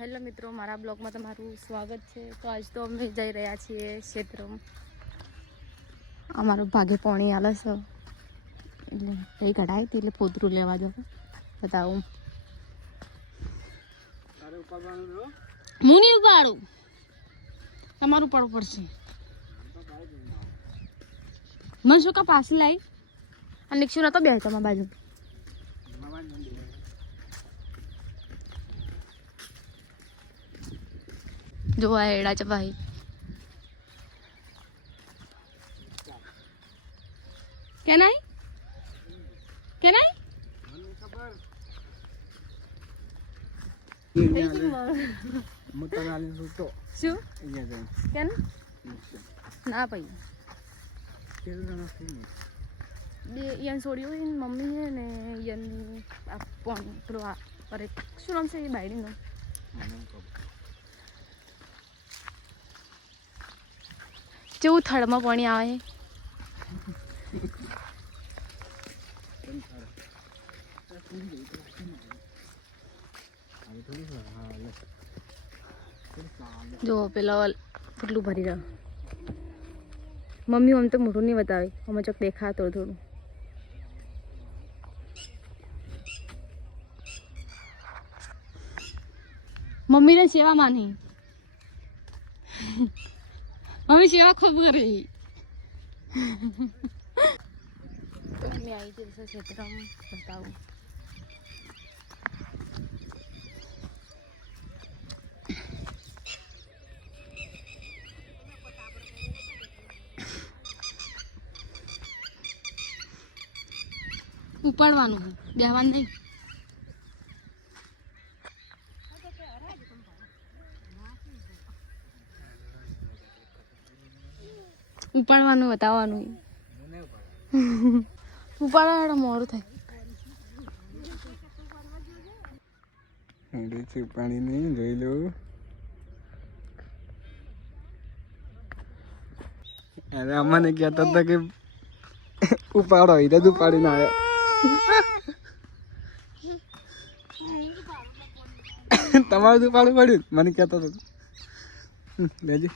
Hello મિત્રો, મારા બ્લોગમાં તમારું સ્વાગત છે। તો આજ તો અમે જઈ રહ્યા છીએ ક્ષેત્રમાં। અમારું ભાગે પોણી આલે છે એટલે એ કઢાઈ હતી એટલે પોતરું લેવા જાવ બતાવું। હું નહીં ઉપાડું, તમારું પડવું પડશે। મને શું કા પાછી લાવી અને નિક્ષુ નતો બે તમારા બાજુ जो है एड़ा चपाई क्या नहीं क्या नहीं शू क्या ना भाई ये छोड़ी हुई मम्मी है ने ये पर शू नाम से ये बाइडिंग नो केवुं थड़मां पाणी आवे जो पेला કેટલું ભરી રહ્યો। મમ્મી આમ તો મોઢું નહીં બતાવે, અમે ચોક દેખા થોડું થોડું। મમ્મીને સેવા માની, मम्मी सेवा खूब कर रही। तो मैं आई थी ऐसे क्षेत्र में बताऊँ ઉપાડવાનું બેહવાનું નહીં। ઉપાડવાનું બતાવવાનું ઉપાડવા મોડું થાય। પાણી નહીં જોઈ લો। અરે અમને કહેતા હતા કે ઉપાડો એ તો ઉપાડીને આવ્યો। તમારું ઉપાડવું પડ્યું મને કહેતો હતો લેજે।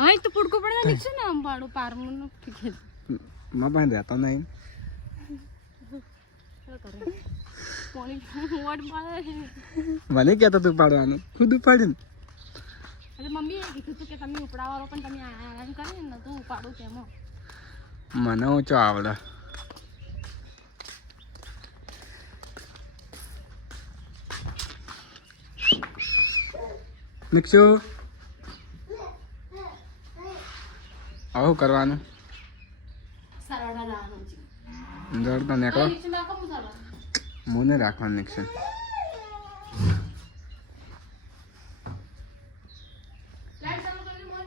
हाँ तो पुड़को पड़ा निकसे ना हम पाड़ो पार में न ठीक मां बांध रहता नहीं क्या करें पानी वाट पाड़ा है મને કહેતો તું પાડવાનું ખુદ ઉપાડીને। अरे मम्मी એ કીધું તું કે તમે ઉપડાવાળો પણ તમે આરામ કરીને ન તું ઉપાડો કેમો મને ઓછો આવડે। નિક્ષુ આવું કરવાનું સરાડા લાવવાનું છે જડ તો નીકળો નીચે નાખો મસાલા મને રાખવાનું નિક્ષુ લાઈટ ચાલુ કરી મોર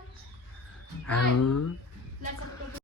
આવું લાઈટ ચાલુ